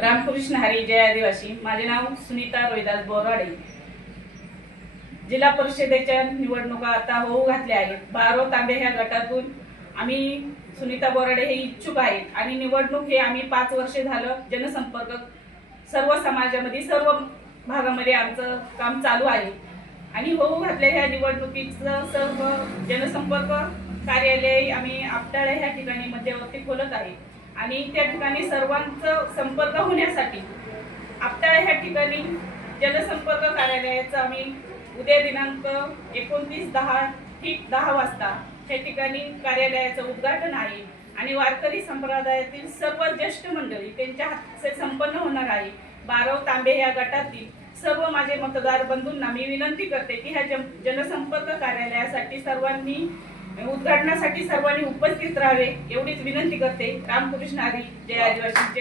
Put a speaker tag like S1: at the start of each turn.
S1: रामकृष्ण हरी जय आदिवासी. माझे नाव सुनीता रोहिदास बोराडे जिल्हा परिषदेच्या निवडणुका आता होऊ घातल्या आहेत. बारो तांबे ह्या गटातून आम्ही सुनीता बोराडे हे इच्छुक आहेत. आणि निवडणूक हे आम्ही पाच वर्ष झालं जनसंपर्क सर्व समाजामध्ये सर्व भागामध्ये आमचं काम चालू आहे. आणि होऊ घातल्या ह्या निवडणुकीचं सर्व जनसंपर्क कार्यालय आम्ही आपटाळे ह्या ठिकाणी मध्यवर्ती खोलत आहे. आणि त्या ठिकाणी सर्वांचं संपर्क होण्यासाठी आपटाळे ह्या ठिकाणी जनसंपर्क कार्यालयाचं आम्ही उद्या दिनांक एकोणतीस दहा ठीक दहा वाजता त्या ठिकाणी कार्यालयाचं उद्घाटन आहे. आणि वारकरी संप्रदायातील सर्व ज्येष्ठ मंडळी त्यांच्या हातचे संपन्न होणार आहे. बारव तांबे या गटातील सर्व माझे मतदार बंधूंना मी विनंती करते की ह्या जनसंपर्क कार्यालयासाठी सर्वांनी उद्घाटनासाठी सर्वांनी उपस्थित राहावे एवढीच विनंती करते. रामकृष्ण हरी जय आदिवासी जय